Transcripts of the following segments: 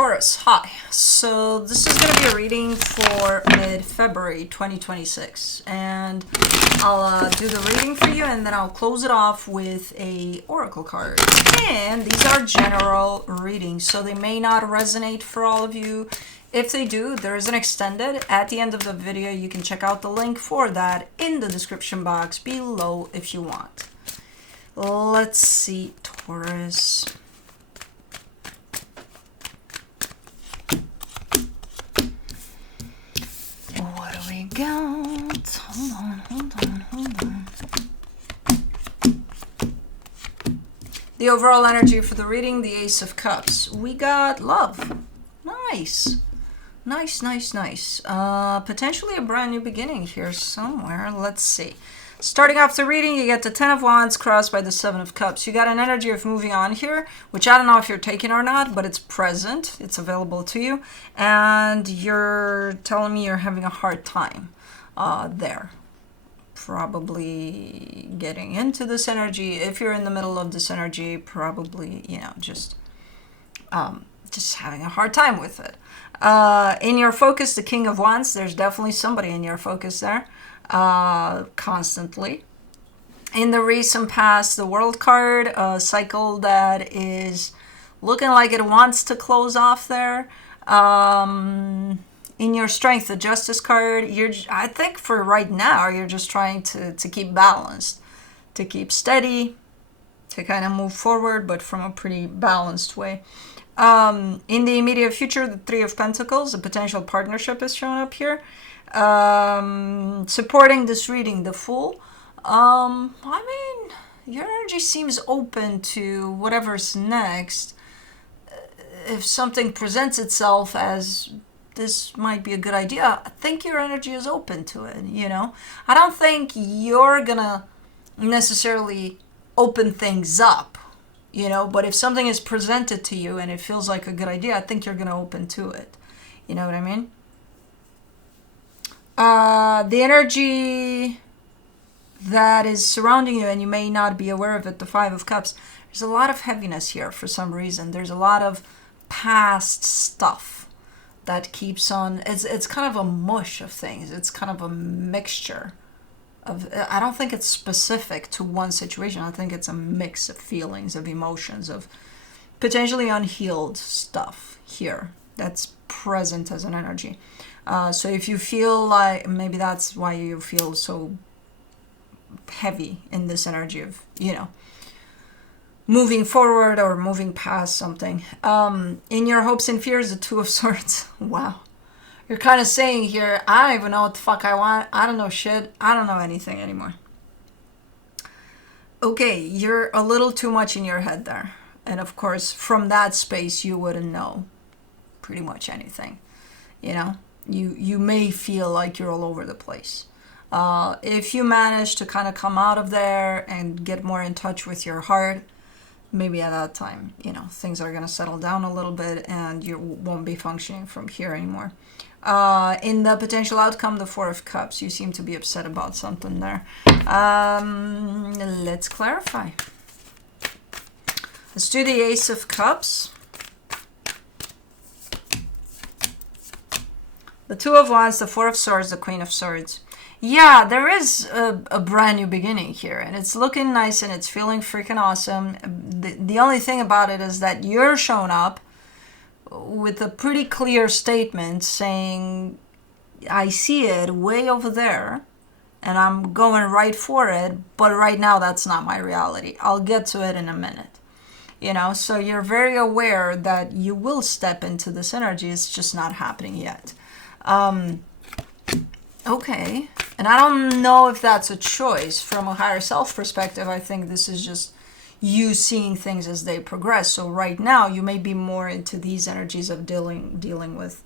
Taurus, hi. So this is going to be a reading for mid-February 2026, and I'll do the reading for you, and then I'll close it off with a oracle card. And these are general readings, so they may not resonate for all of you. If they do, there is an extended at the end of the video. You can check out the link for that in the description box below if you want. Let's see, Taurus. What do we got? Hold on. The overall energy for the reading, the Ace of Cups. We got love. Nice. Potentially a brand new beginning here somewhere. Let's see. Starting off the reading, you get the Ten of Wands crossed by the Seven of Cups. You got an energy of moving on here, which I don't know if you're taking or not, but it's present. It's available to you. And you're telling me you're having a hard time there. Probably getting into this energy. If you're in the middle of this energy, probably, just having a hard time with it. In your focus, the King of Wands, there's definitely somebody in your focus there. Constantly. In the recent past, the World card, a cycle that is looking like it wants to close off there. In your strength, the Justice card, I think for right now, you're just trying to keep balanced, to keep steady, to kind of move forward, but from a pretty balanced way. In the immediate future, the Three of Pentacles, a potential partnership is showing up here. Supporting this reading, the Fool. Your energy seems open to whatever's next. If something presents itself as this might be a good idea, I think your energy is open to it, I don't think you're gonna necessarily open things up, but if something is presented to you and it feels like a good idea, I think you're gonna open to it. You know what I mean? The energy that is surrounding you, and you may not be aware of it, the Five of Cups, there's a lot of heaviness here for some reason. There's a lot of past stuff that keeps on, it's kind of a mush of things. It's kind of a mixture of, I don't think it's specific to one situation. I think it's a mix of feelings, of emotions, of potentially unhealed stuff here that's present as an energy. So if you feel like, maybe that's why you feel so heavy in this energy of, moving forward or moving past something. In your hopes and fears, the Two of Swords. Wow. You're kind of saying here, I don't even know what the fuck I want. I don't know shit. I don't know anything anymore. Okay, you're a little too much in your head there. And of course, from that space, you wouldn't know pretty much anything, You may feel like you're all over the place. If you manage to kind of come out of there and get more in touch with your heart, maybe at that time, things are going to settle down a little bit and you won't be functioning from here anymore. In the potential outcome, the Four of Cups, you seem to be upset about something there. Let's clarify. Let's do the Ace of Cups. The Two of Wands, the Four of Swords, the Queen of Swords. Yeah, there is a brand new beginning here, and it's looking nice, and it's feeling freaking awesome. The only thing about it is that you're showing up with a pretty clear statement saying, I see it way over there, and I'm going right for it, but right now that's not my reality. I'll get to it in a minute. So you're very aware that you will step into this energy. It's just not happening yet. Okay, and I don't know if that's a choice from a higher self perspective. I think this is just you seeing things as they progress. So right now you may be more into these energies of dealing with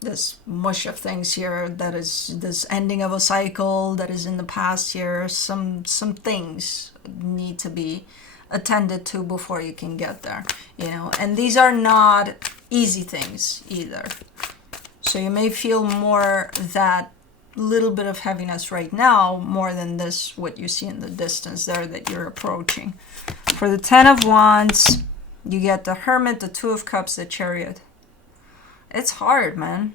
this mush of things here, that is this ending of a cycle that is in the past here. Some things need to be attended to before you can get there, and these are not easy things either. So you may feel more that little bit of heaviness right now, more than this, what you see in the distance there that you're approaching. For the Ten of Wands, You get the Hermit, the Two of Cups, the Chariot. It's hard, man.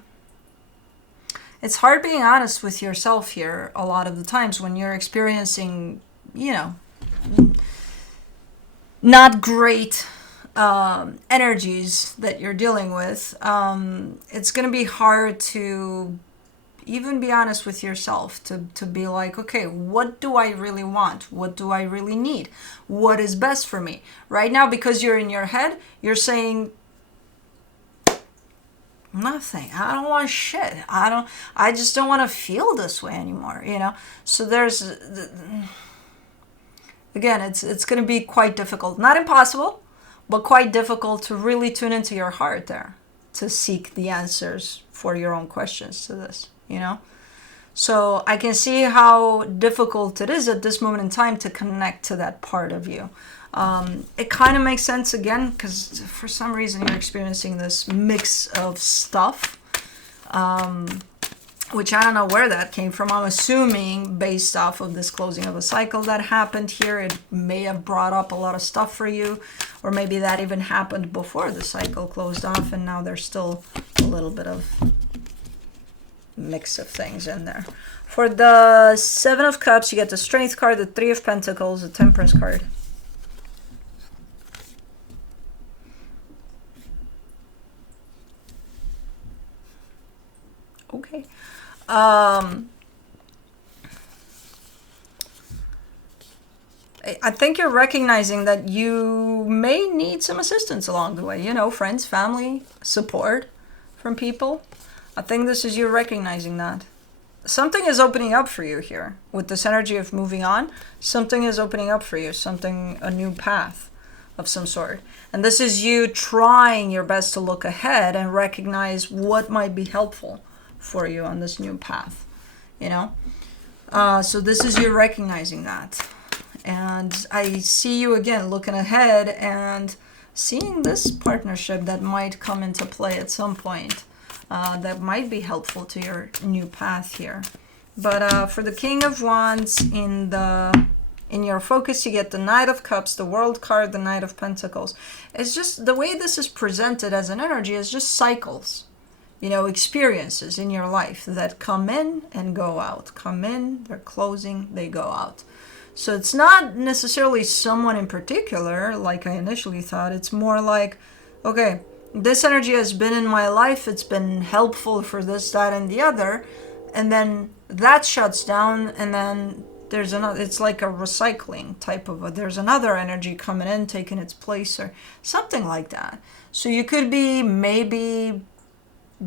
It's hard being honest with yourself here a lot of the times when you're experiencing, you know, not great energies that you're dealing with. It's going to be hard to even be honest with yourself, to be like, okay, what do I really want? What do I really need? What is best for me? Right now, because you're in your head, you're saying, nothing. I don't want shit. I just don't want to feel this way anymore, you know? So there's, again, it's going to be quite difficult. Not impossible, but quite difficult to really tune into your heart there, to seek the answers for your own questions to this, you know? So I can see how difficult it is at this moment in time to connect to that part of you. It kind of makes sense again, because for some reason you're experiencing this mix of stuff, which I don't know where that came from. I'm assuming based off of this closing of a cycle that happened here, it may have brought up a lot of stuff for you, or maybe that even happened before the cycle closed off and now there's still a little bit of mix of things in there. For the Seven of Cups, you get the Strength card, the Three of Pentacles, the Temperance card. Okay. I think you're recognizing that you may need some assistance along the way. You know, friends, family, support from people. I think this is you recognizing that. Something is opening up for you here. With this energy of moving on, something is opening up for you. Something, a new path of some sort. And this is you trying your best to look ahead and recognize what might be helpful for you on this new path, you know? So this is you recognizing that. And I see you again looking ahead and seeing this partnership that might come into play at some point, that might be helpful to your new path here. But for the King of Wands, in your focus, you get the Knight of Cups, the World card, the Knight of Pentacles. It's just the way this is presented as an energy is just cycles. You know, experiences in your life that come in and go out. Come in, they're closing, they go out. So it's not necessarily someone in particular, like I initially thought. It's more like, okay, this energy has been in my life. It's been helpful for this, that, and the other. And then that shuts down, and then there's another. It's like a recycling type of there's another energy coming in, taking its place, or something like that. So you could be maybe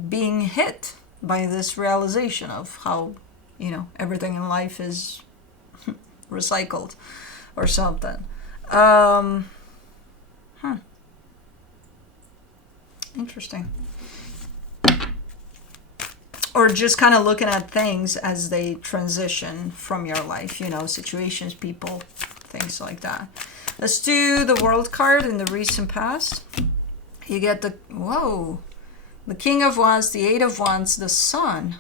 being hit by this realization of how, you know, everything in life is recycled or something. Interesting. Or just kind of looking at things as they transition from your life, you know, situations, people, things like that. Let's do the World card in the recent past. You get the, whoa, the King of Wands, the Eight of Wands, the Sun.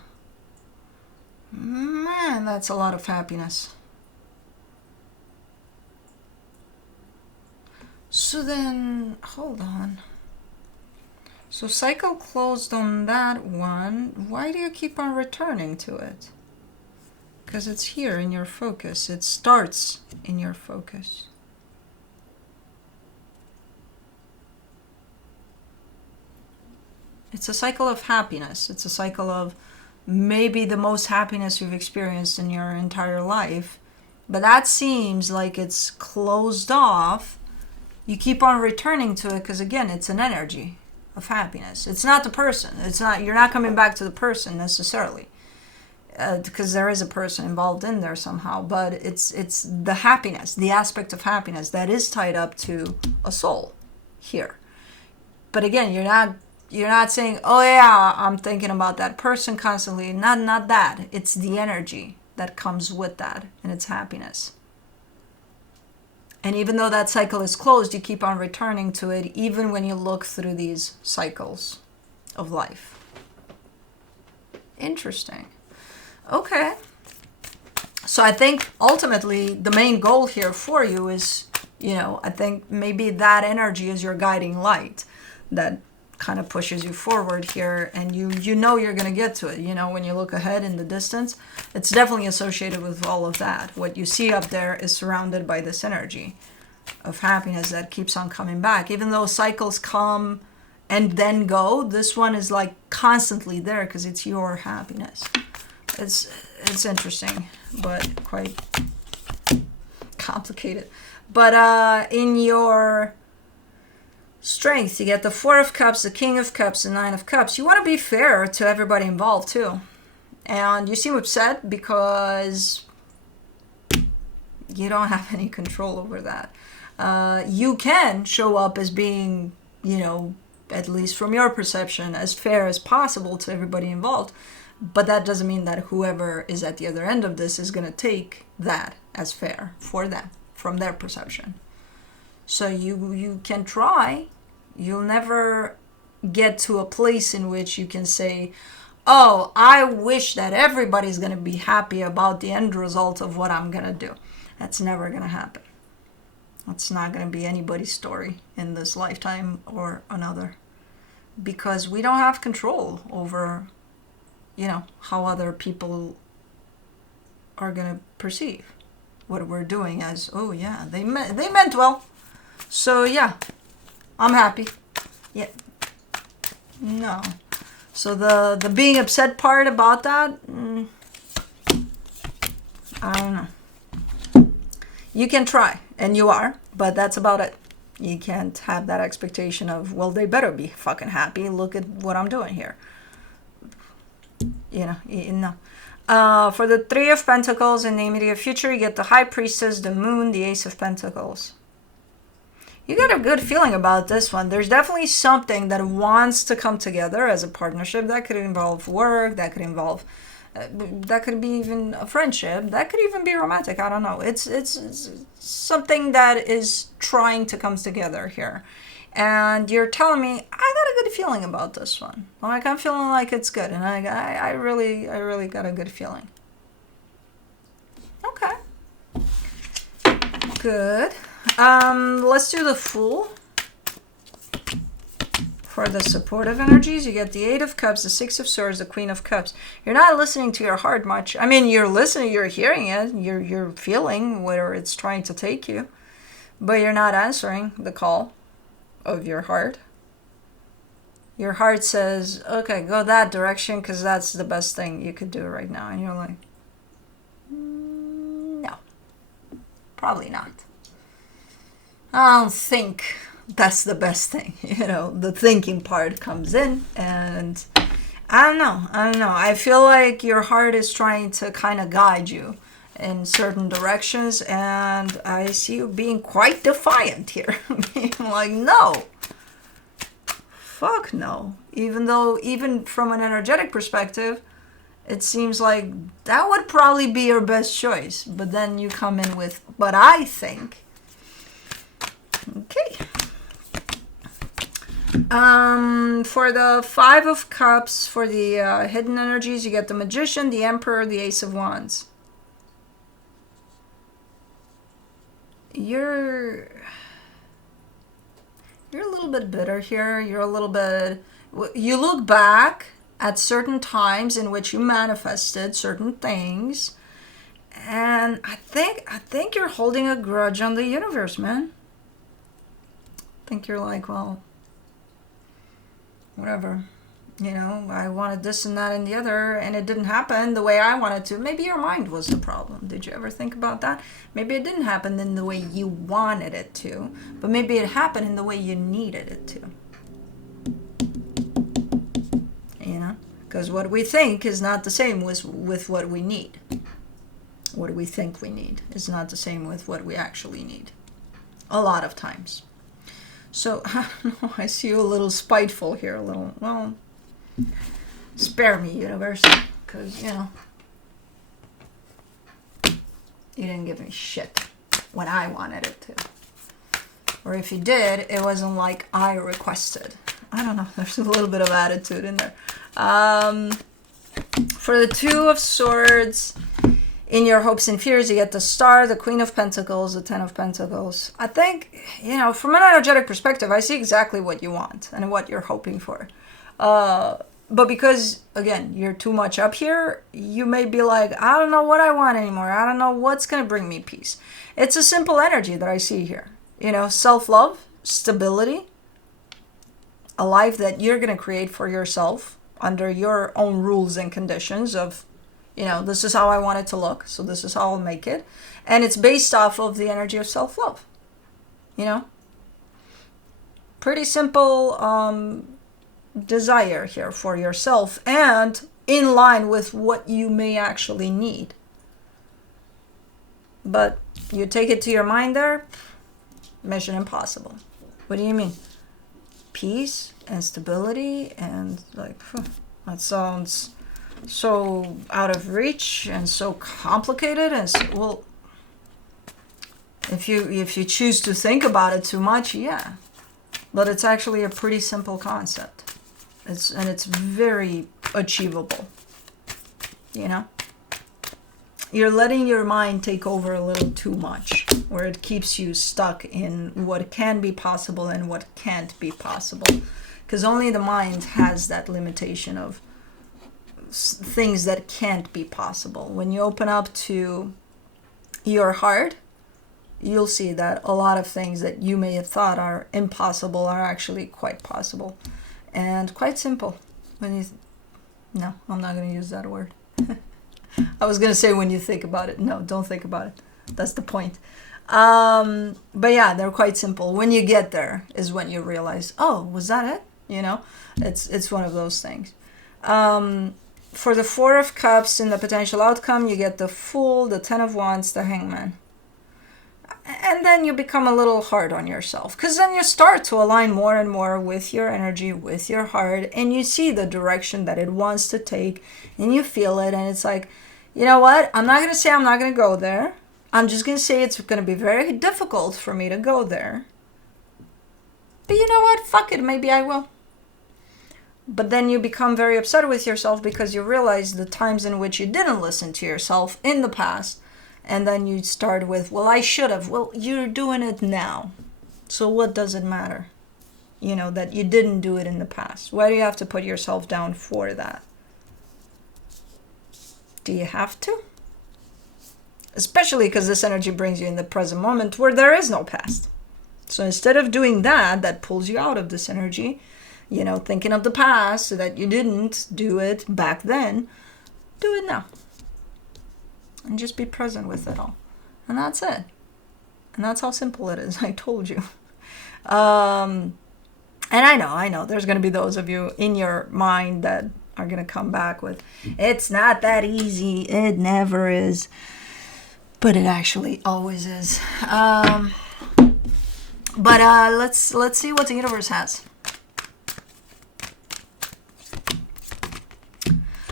Man, that's a lot of happiness. So then, hold on. So cycle closed on that one. Why do you keep on returning to it? Because it's here in your focus. It starts in your focus. It's a cycle of happiness. It's a cycle of maybe the most happiness you've experienced in your entire life. But that seems like it's closed off. You keep on returning to it because, again, it's an energy of happiness. It's not the person. It's not, you're not coming back to the person necessarily, because there is a person involved in there somehow, but it's the happiness, the aspect of happiness that is tied up to a soul here. But again, you're not saying, oh yeah, I'm thinking about that person constantly. Not that. It's the energy that comes with that, and it's happiness. And even though that cycle is closed, you keep on returning to it, even when you look through these cycles of life. Interesting. Okay. So I think ultimately the main goal here for you is You know, I think maybe that energy is your guiding light that kind of pushes you forward here, and you know you're going to get to it. You know, when you look ahead in the distance, it's definitely associated with all of that. What you see up there is surrounded by this energy of happiness that keeps on coming back. Even though cycles come and then go, this one is like constantly there because it's your happiness. It's interesting, but quite complicated. But in your strength, you get the Four of Cups, the King of Cups, the Nine of Cups. You want to be fair to everybody involved too. And you seem upset because you don't have any control over that. You can show up as being, you know, at least from your perception, as fair as possible to everybody involved. But that doesn't mean that whoever is at the other end of this is going to take that as fair for them, from their perception. So you can try. You'll never get to a place in which you can say, oh, I wish that everybody's going to be happy about the end result of what I'm going to do. That's never going to happen. That's not going to be anybody's story in this lifetime or another. Because we don't have control over, you know, how other people are going to perceive what we're doing as, oh yeah, they meant well. So yeah, I'm happy. Yeah. No. So the being upset part about that, I don't know. You can try, and you are, but that's about it. You can't have that expectation of, well, they better be fucking happy. Look at what I'm doing here. You know, no. For the Three of Pentacles in the immediate future, you get the High Priestess, the Moon, the Ace of Pentacles. You get a good feeling about this one. There's definitely something that wants to come together as a partnership. That could involve work, that could involve, that could be even a friendship, that could even be romantic. I don't know. It's something that is trying to come together here. And you're telling me, I got a good feeling about this one. Like, I'm feeling like it's good. And I really got a good feeling. Okay. Good. Let's do the Fool. For the supportive energies, you get the Eight of Cups, the Six of Swords, the Queen of Cups. You're not listening to your heart much. I mean, you're listening, you're hearing it, you're feeling where it's trying to take you, but you're not answering the call of your heart. Your heart says, okay, go that direction because that's the best thing you could do right now. And you're like, no, probably not. I don't think that's the best thing. You know, the thinking part comes in, and I don't know. I feel like your heart is trying to kind of guide you in certain directions, and I see you being quite defiant here. Like, no. Fuck no. Even though, even from an energetic perspective, it seems like that would probably be your best choice. But then you come in with, but I think. Okay. For the Five of Cups, for the hidden energies, you get the Magician, the Emperor, the Ace of Wands. You're a little bit bitter here. You're a little bit... You look back at certain times in which you manifested certain things, and I think you're holding a grudge on the universe, man. I think you're like, well, whatever. You know, I wanted this and that and the other, and it didn't happen the way I wanted to. Maybe your mind was the problem. Did you ever think about that? Maybe it didn't happen in the way you wanted it to, but maybe it happened in the way you needed it to. You know? Because what we think is not the same with what we need. What we think we need is not the same with what we actually need. A lot of times. So, I don't know, I see you a little spiteful here, a little, well... Spare me, universe, because, you know, you didn't give me shit when I wanted it to. Or if you did, it wasn't like I requested. I don't know, there's a little bit of attitude in there. For the Two of Swords, In your hopes and fears, you get the Star, the Queen of Pentacles, the Ten of Pentacles. I think, you know, from an energetic perspective, I see exactly what you want and what you're hoping for. But because, again, you're too much up here, you may be like, I don't know what I want anymore. I don't know what's going to bring me peace. It's a simple energy that I see here. You know, self-love, stability, a life that you're going to create for yourself under your own rules and conditions of, you know, this is how I want it to look, so this is how I'll make it. And it's based off of the energy of self-love, you know? Pretty simple desire here for yourself and in line with what you may actually need. But you take it to your mind there, mission impossible. What do you mean? Peace and stability and like, that sounds so out of reach and so complicated. And so, well, if you choose to think about it too much, yeah, but it's actually a pretty simple concept. It's very achievable, you know. You're letting your mind take over a little too much, where it keeps you stuck in what can be possible and what can't be possible, because only the mind has that limitation of things that can't be possible. When you open up to your heart, you'll see that a lot of things that you may have thought are impossible are actually quite possible and quite simple. No, I'm not going to use that word. I was going to say when you think about it. No, don't think about it. That's the point. But yeah, they're quite simple. When you get there is when you realize, oh, was that it? You know, it's one of those things. For the Four of Cups in the potential outcome, you get the Fool, the Ten of Wands, the Hangman. And then you become a little hard on yourself, because then you start to align more and more with your energy, with your heart, and you see the direction that it wants to take, and you feel it, and it's like, you know what? I'm not going to say I'm not going to go there. I'm just going to say it's going to be very difficult for me to go there. But you know what? Fuck it. Maybe I will. But then you become very upset with yourself because you realize the times in which you didn't listen to yourself in the past. And then you start with, well, I should have. Well, you're doing it now. So what does it matter? You know, that you didn't do it in the past. Why do you have to put yourself down for that? Do you have to? Especially because this energy brings you in the present moment where there is no past. So instead of doing that, that pulls you out of this energy, you know, thinking of the past so that you didn't do it back then, do it now. And just be present with it all. And that's it. And that's how simple it is. I told you. And I know, there's going to be those of you in your mind that are going to come back with, it's not that easy. It never is. But it actually always is. But let's see what the universe has.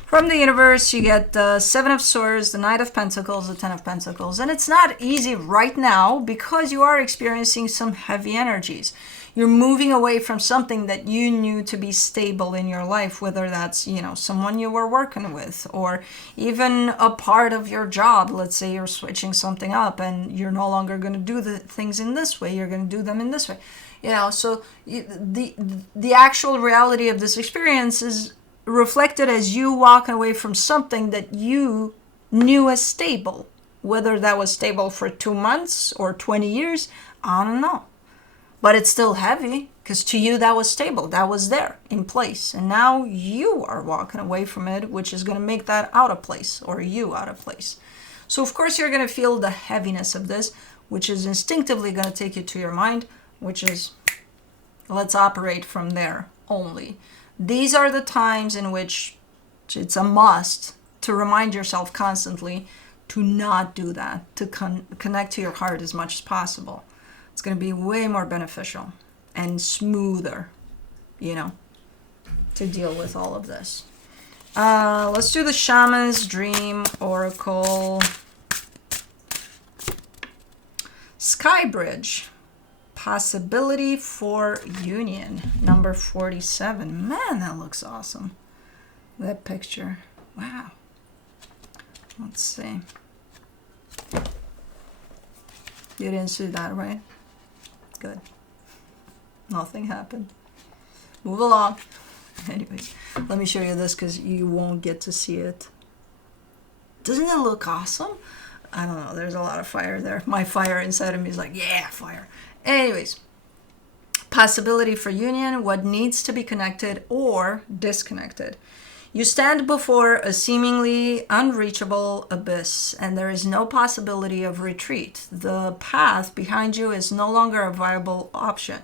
From the universe, you get the Seven of Swords, the Knight of Pentacles, the Ten of Pentacles. And it's not easy right now because you are experiencing some heavy energies. You're moving away from something that you knew to be stable in your life, whether that's, you know, someone you were working with or even a part of your job. Let's say you're switching something up and you're no longer going to do the things in this way. You're going to do them in this way. You know, so the actual reality of this experience is reflected as you walking away from something that you knew as stable. Whether that was stable for 2 months or 20 years, I don't know. But it's still heavy because to you that was stable. That was there in place. And now you are walking away from it, which is going to make that out of place or you out of place. So of course you're going to feel the heaviness of this, which is instinctively going to take you to your mind, which is let's operate from there only. These are the times in which it's a must to remind yourself constantly to not do that, to connect to your heart as much as possible. It's going to be way more beneficial and smoother, you know, to deal with all of this. Let's do the Shaman's Dream Oracle. Sky Bridge. Possibility for union. Number 47. Man, that looks awesome. That picture. Wow. Let's see. You didn't see that, right? Good. Nothing happened. Move along. Anyways, let me show you this because you won't get to see it. Doesn't it look awesome? I don't know. There's a lot of fire there. My fire inside of me is like, yeah, fire. Anyways, possibility for union, what needs to be connected or disconnected. You stand before a seemingly unreachable abyss, and there is no possibility of retreat. The path behind you is no longer a viable option.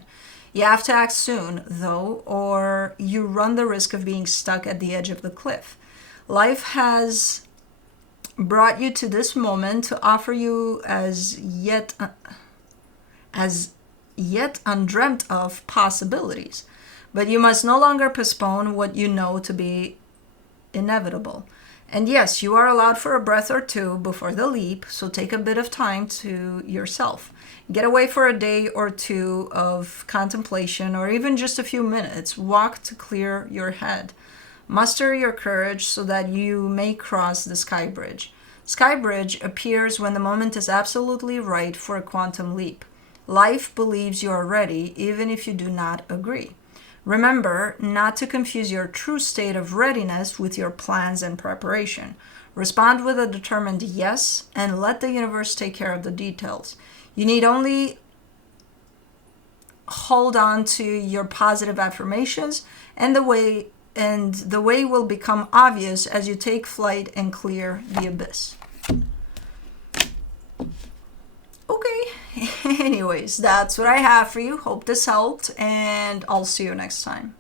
You have to act soon, though, or you run the risk of being stuck at the edge of the cliff. Life has brought you to this moment to offer you as yet undreamt of possibilities. But you must no longer postpone what you know to be inevitable. And yes, you are allowed for a breath or two before the leap, so take a bit of time to yourself. Get away for a day or two of contemplation, or even just a few minutes. Walk to clear your head. Muster your courage so that you may cross the sky bridge. Sky bridge appears when the moment is absolutely right for a quantum leap. Life believes you are ready, even if you do not agree. Remember not to confuse your true state of readiness with your plans and preparation. Respond with a determined yes and let the universe take care of the details. You need only hold on to your positive affirmations, and the way will become obvious as you take flight and clear the abyss. Okay, anyways, that's what I have for you. Hope this helped, and I'll see you next time.